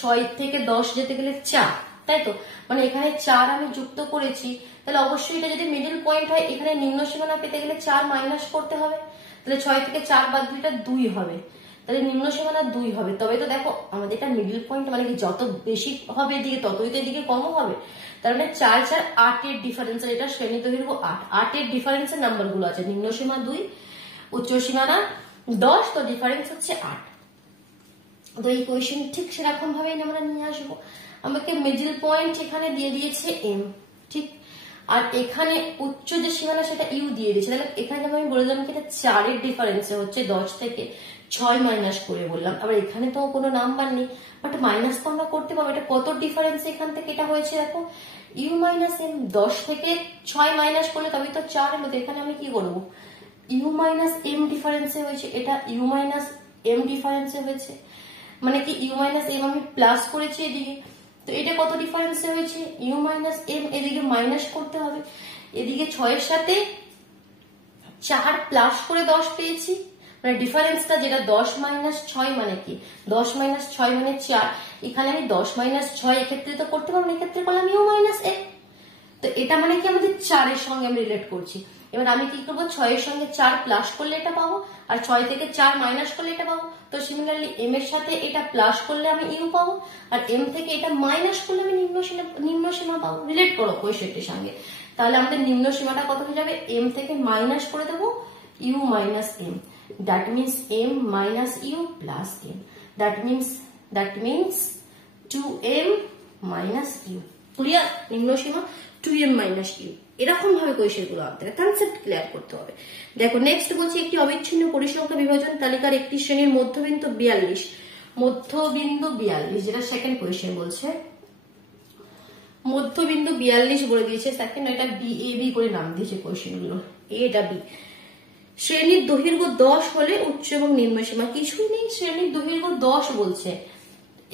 6 থেকে 10 যেতে গেলে 4, তাই তো, মানে এখানে 4 আমি যুক্ত করেছি, তাহলে অবশ্যই এটা যদি মিডিল পয়েন্ট হয় এখানে নিম্ন সীমানা পেতে গেলে 4 মাইনাস করতে হবে, তাহলে 6 থেকে 4 বাদ দিলে 2 হবে, তাহলে নিম্ন সীমানা 2 হবে। তবে তো দেখো আমাদের এটা মিডিল পয়েন্ট, মানে কি যত বেশি হবে এদিকে ততই তো এদিকে কমও হবে, তার মানে 4 4 8 এর ডিফারেন্স, এটা শ্রেণী দৈর্ঘ্য 8 এর ডিফারেন্সের নাম্বার গুলো আছে, নিম্ন সীমা 2, উচ্চ সীমানা 10, তো ডিফারেন্স হচ্ছে 8। তো এই কোয়েশ্চেন ঠিক সেরকম ভাবে আমরা নিয়ে আসবো। আমাকে মিডল পয়েন্ট এখানে দিয়ে দিয়েছে এম, ঠিক, আর এখানে উচ্চ যে সীমানা সেটা ইউ দিয়ে দিয়েছে। তাহলে এখানে আমি বললাম কি এটা 4 এর ডিফারেন্সে হচ্ছে 10 থেকে 6 মাইনাস করে বললাম। আবার এখানে তো কোনো নাম্বার নেই, বাট মাইনাস তো আমরা করতে পারবো। এটা কত ডিফারেন্স এখান থেকে এটা হয়েছে দেখো, ইউ মাইনাস এম। 10 থেকে 6 মাইনাস করলে তবে তো 4 এলো। তো এখানে আমি কি করবো, ইউ মাইনাস এম ডিফারেন্সে হয়েছে, এটা ইউ মাইনাস এম ডিফারেন্সে হয়েছে, মানে কি ইউ মাইনাস এম আমি প্লাস করেছি এদিকে। তো এটা কত ডিফারেন্সে হয়েছে, ইউ মাইনাস এম, এদিকে মাইনাস করতে হবে। এদিকে 6 এর সাথে 4 প্লাস করে 10 পেয়েছি, মানে ডিফারেন্সটা যেটা 10 মাইনাস 6 মানে কি, 10 মাইনাস 6 মানে 4। এখানে আমি 10 মাইনাস 6 এক্ষেত্রে তো করতে পারবো, এক্ষেত্রে করলাম ইউ মাইনাস এম। তো এটা মানে কি আমাদের 4 এর সঙ্গে আমি রিলেট করছি। এবার আমি কি করবো, 6 এর সঙ্গে 4 প্লাস করলে এটা পাবো, আর 6 থেকে 4 মাইনাস করলে এটা পাবো। তো সিমিলারলি এম এর সাথে এটা প্লাস করলে আমি ইউ পাবো, আর এম থেকে এটা মাইনাস করলে আমি নিম্ন সীমা পাবো। রিলেট করো কোয়েশ্চেনটির সঙ্গে। তাহলে আমাদের নিম্ন সীমাটা কত হয়ে যাবে, এম থেকে মাইনাস করে দেবো u minus m, that means m minus u plus m, that means 2m minus u. Clear? নিম্ন সীমা 2m মাইনাস ইউ। এরকম ভাবে কোয়েশ্চেন গুলো আনতে হবে, কনসেপ্ট ক্লিয়ার করতে হবে। দেখো নেক্সট বলছি, একটি অবিচ্ছিন্ন পরিসংখ্যা বিভাজন তালিকার একটি শ্রেণীর মধ্যবিন্দু 42, যেটা সেকেন্ড কোয়েশ্চেন বলছে। মধ্যবিন্দু 42 বলে দিয়েছে, সেকেন্ড এটা বি এ বি করে নাম দিয়েছে কোয়েশ্চেন গুলো, এটা বি। শ্রেণীর দৈর্ঘ্য 10 হলে উচ্চ এবং নিম্ন সীমা কিছুই নেই, শ্রেণীর দৈর্ঘ্য 10 বলছে।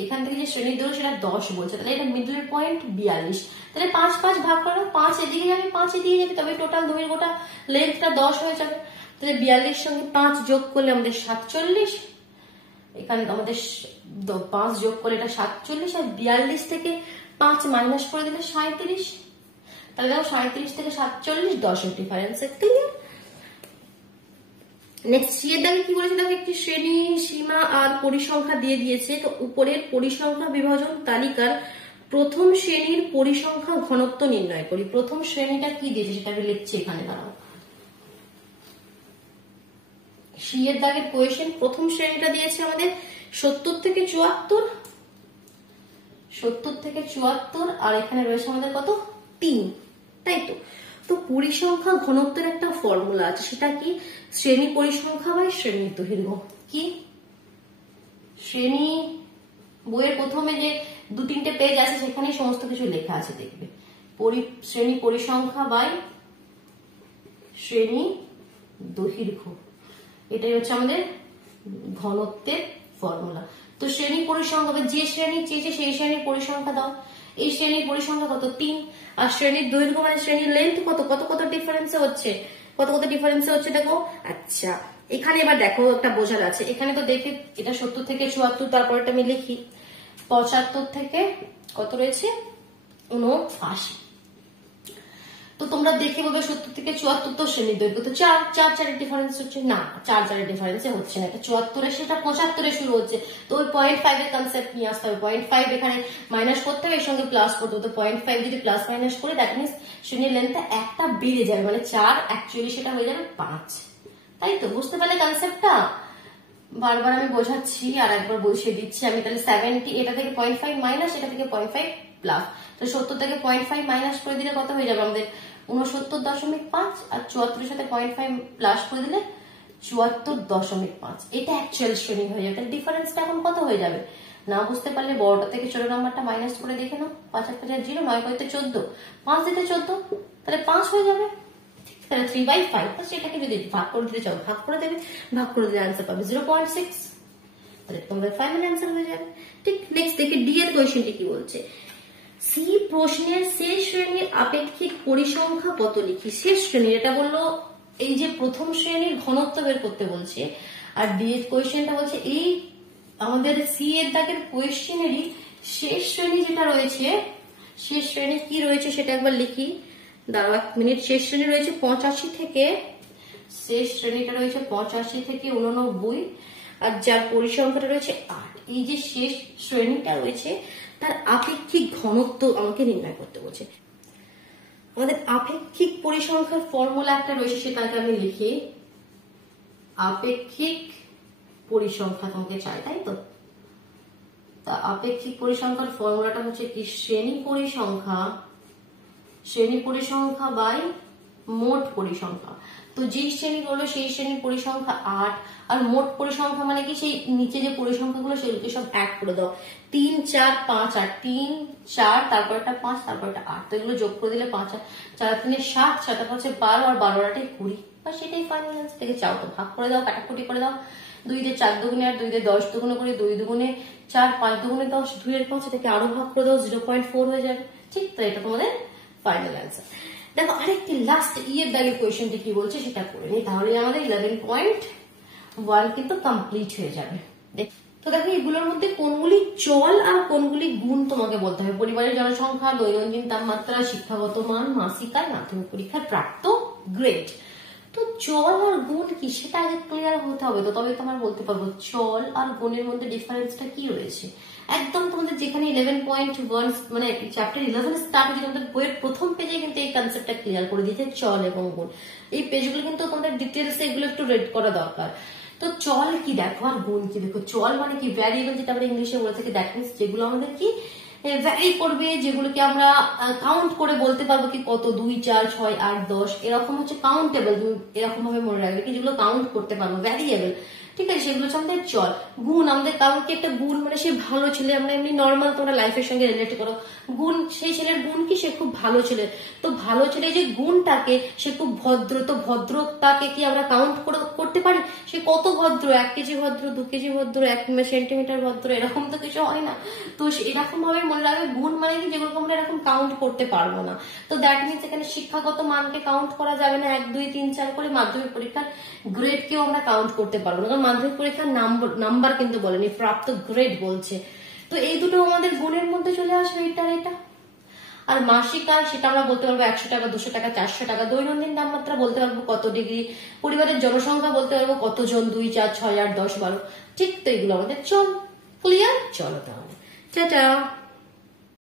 এখান থেকে যে শ্রেণীর দৈর্ঘ্য সেটা 10 বলছে, তাহলে এটা মিডল পয়েন্ট 42। তাহলে 5 5 ভাগ করো, 5 এদিকে যাবে 5 এদিকে যাবে, তবে টোটাল দৈর্ঘ্যটা লেন্থটা 10 হয়ে যাবে। তাহলে 42 সঙ্গে 5 যোগ করলে আমাদের 47, এখানে আমাদের 5 যোগ করলে এটা 47, আর 42 থেকে 5 মাইনাস করে দিলে 37। তাহলে দেখো 37 থেকে 47 10 এর ডিফারেন্স। ক্লিয়ার? নেক্সট সি এর দাগে কি বলেছে দেখো, একটি শ্রেণী সীমা আর পরিসংখ্যা দিয়ে দিয়েছে। তো উপরের পরিসংখ্যা বিভাজন তালিকার প্রথম শ্রেণীর পরিসংখ্যা ঘনত্ব নির্ণয় করি। প্রথম শ্রেণীটা কি দিয়েছে সেটা আমি লিখছি এখানে, দাঁড়াও। সি এর দাগের কোয়েশ্চেন, প্রথম শ্রেণীটা দিয়েছে আমাদের 70 থেকে 74, 70 থেকে 74, আর এখানে রয়েছে আমাদের কত 3, তাই তো। তো পরিসংখ্যা ঘনত্বের একটা ফর্মুলা আছে, সেটা কি, শ্রেণী পরিসংখ্যা বাই শ্রেণীর দৈর্ঘ্য। কি শ্রেণী বইয়ের প্রথমে যে 2-3টে পেজ আছে সেখানে সমস্ত কিছু লেখা আছে, দেখবে শ্রেণী পরিসংখ্যা বাই শ্রেণী দৈর্ঘ্য, এটাই হচ্ছে আমাদের ঘনত্বের ফর্মুলা। তো শ্রেণী পরিসংখ্যা, যে শ্রেণী চেয়েছে সেই শ্রেণীর পরিসংখ্যা দাও। এই শ্রেণীর পরিসংখ্যা কত 3, আর শ্রেণীর দৈর্ঘ্য মানে শ্রেণীর লেন্থ কত কত কত ডিফারেন্সে হচ্ছে, কত কত ডিফারেন্সে হচ্ছে দেখো। আচ্ছা এখানে এবার দেখো একটা বোঝার আছে, এখানে তো দেখে এটা 70 থেকে 74, তারপরটা আমি লিখি 75 থেকে কত রয়েছে 79। তো তোমরা দেখে বলবে 70 থেকে 74 তো শ্রেণীর দৈর্ঘ্য, তো 4 এর ডিফারেন্স হচ্ছে না, 4 এর ডিফারেন্সে হচ্ছে না, এটা 74 এর সেটা 75 এ শুরু হচ্ছে। তো ওই 0.5 এর কনসেপ্ট নিয়ে আসতে হবে, 0.5 এখানে মাইনাস করতে হবে, এর সঙ্গে প্লাস করতে হবে। তো 0.5 যদি প্লাস মাইনাস করে, দ্যাট মিনস শ্রেণীর লেন্থটা একটা বেড়ে যাবে, মানে 4 অ্যাকচুয়ালি সেটা হয়ে যাবে 5, তাই তো। বুঝতে পারলে কনসেপ্টটা? বারবার আমি বোঝাচ্ছি আর একবার বসিয়ে দিচ্ছি আমি। তাহলে 70, এটা থেকে 0.5 মাইনাস, এটা থেকে 0.5 প্লাস, তো 70 থেকে 0.5 মাইনাস করে দিলে কত হয়ে যাবে আমাদের 69.5, আর 74 এর সাথে 0.5 প্লাস করে দিলে 74.5। এটা অ্যাকচুয়াল শ্রেণী হয়ে যাবে। তাহলে ডিফারেন্সটা এখন কত হয়ে যাবে, না বুঝতে পারলে বড়টা থেকে ছোট নাম্বারটা মাইনাস করে দেখে নাও। 5 আর 5 0, 9 করতে 14, 5 দিতে 14, তাহলে 5 হয়ে যাবে। তাহলে 3/5, সেটাকে যদি ভাগ করে দিতে চাও ভাগ করে দেবে, ভাগ করে দিলে আনসার পাবে 0.6, তাহলে তোমাদের ফাইনাল আনসার হয়ে যাবে। ঠিক। নেক্সট দেখি ডি এর কোয়েশ্চেনটি কি বলছে। সি প্রশ্নের শেষ শ্রেণীর আপেক্ষিক পরিসংখ্যা কত লিখি। শেষ শ্রেণীর এটা বললো এই যে প্রথম শ্রেণীর ঘনত্ব বের করতে বলছে, আর ডি এর কোয়েশ্চেনটা বলছে এই আমাদের সি এর দাগের কোয়েশ্চেনেরই শেষ শ্রেণী যেটা রয়েছে, শেষ শ্রেণী কি রয়েছে সেটা একবার লিখি, দাঁড়াও 1 মিনিট। শেষ শ্রেণী রয়েছে 85 থেকে, শেষ শ্রেণীটা রয়েছে 85 থেকে 89, আর যার পরিসংখ্যাটা রয়েছে 8। এই যে শেষ শ্রেণীটা রয়েছে তার আপেক্ষিক ঘনত্ব আমাকে নির্ণয় করতে বলছে। আমাদের আপেক্ষিক পরিসংখ্যার ফর্মুলা একটা রয়েছে, সেটাকে আমি লিখি আপেক্ষিক পরিসংখ্যা তোমাকে চাই, তাই তো? তা আপেক্ষিক পরিসংখ্যার ফর্মুলাটা হচ্ছে কি, শ্রেণী পরিসংখ্যা বাই মোট পরিসংখ্যা। তো যে শ্রেণী হলো সেই শ্রেণীর পরিসংখ্যা 8, আর মোট পরিসংখ্যা মানে কি, সেই নিচে যে পরিসংখ্যাগুলো সেগুলোকে সব এক করে দাও। 3 4 5 8, 3 4 তারপর একটা 5 তারপর একটা 8, তো এগুলো যোগ করে দিলে 5 4 3 7 7 5 12 আর 12 8 20, বা সেটাই ফাইনাল অ্যান্সার। থেকে চাও তো ভাগ করে দাও, কাটাকুটি করে দাও। 2 দিয়ে 4 দুগুণে 8, 2 দিয়ে 10 দুগুণে করে, 2 দুগুণে 4, 5 দুগুণে 10, 2 এর 5 থেকে আরো ভাগ করে দাও, 0.4 হয়ে যাবে। ঠিক তো, এটা তোমাদের ফাইনাল অ্যান্সার। দেখো আরেকটি লাস্ট ইয়ের দাগের কোয়েশ্চেনটি কি বলছে সেটা করে নিই, তাহলে আমাদের 11.1 কিন্তু কমপ্লিট হয়ে যাবে। তো দেখো এগুলোর মধ্যে কোনগুলি চল আর কোনগুলি গুণ তোমাকে বলতে হবে। পরিবারের জনসংখ্যা, দৈনন্দিন তাপমাত্রা, শিক্ষাগত মান, মাসিক আয়, মাধ্যমিক পরীক্ষার প্রাপ্ত গ্রেড। তো চল আর গুণ কি সেটা আগে ক্লিয়ার হতে হবে, তো তবে তোমার বলতে পারবো চল আর গুণের মধ্যে ডিফারেন্সটা কি রয়েছে। একদম তোমাদের যেখানে 11.1 মানে চ্যাপ্টার 11 স্টার্ট হয়েছে, তোমাদের বইয়ের প্রথম পেজে কিন্তু এই কনসেপ্টটা ক্লিয়ার করে দিয়েছে, চল এবং গুণ। এই পেজগুলো কিন্তু তোমাদের ডিটেলসে এগুলো একটু রেড করা দরকার। তো চল কি দেখো আর গুণ কি দেখো। চল মানে কি ভ্যারিয়েবল, যেটা আমরা ইংলিশে বলে থাকি, দ্যাট মিনস যেগুলো আমাদের কি ভ্যারি করবে, যেগুলোকে আমরা কাউন্ট করে বলতে পারবো কি কত, 2 4 6 8 10, এরকম হচ্ছে কাউন্টেবল, এরকম ভাবে মনে রাখবে কি, যেগুলো কাউন্ট করতে পারবো ভ্যারিয়েবল, ঠিক আছে, সেগুলো হচ্ছে আমাদের চল। গুণ আমাদের কাউকে একটা গুণ মানে সে ভালো ছেলে, আমরা এমনি নর্মাল তোমরা লাইফের সঙ্গে রিলেট করো, গুণ সেই ছেলের গুণ কি, সে খুব ভালো ছেলে। তো ভালো ছেলে যে গুণটাকে, সে খুব ভদ্র, তো ভদ্রতাকে কি আমরা কাউন্ট করতে পারি, সে কত ভদ্র, 1 কেজি ভদ্র, 2 কেজি ভদ্র, 1 সেন্টিমিটার ভদ্র, এরকম তো কিছু হয় না। তো এরকম ভাবে মনে রাখবে গুণ মানে কি, যেগুলো আমরা এরকম কাউন্ট করতে পারবো না। তো দ্যাট মিনস এখানে শিক্ষাগত মানকে কাউন্ট করা যাবে না 1 2 3 4 করে, মাধ্যমিক পরীক্ষার গ্রেড কেও আমরা কাউন্ট করতে পারবো না, কারণ মাধ্যমিক পরীক্ষার নাম্বার কিন্তু বলেনি, প্রাপ্ত গ্রেড বলছে। তো এই দুটো আমাদের গুণের মধ্যে চলে আসবে, এটা আর এটা। আর মাসিক আয় সেটা আমরা বলতে পারবো 100 টাকা, 200 টাকা, 400 টাকা। দৈনন্দিন তাপমাত্রা বলতে পারবো কত ডিগ্রি। পরিবারের জনসংখ্যা বলতে পারবো কতজন, 2 4 6 8 10 12। ঠিক তো, এগুলো আমাদের চল। ক্লিয়ার? চলো তাহলে, টাটা।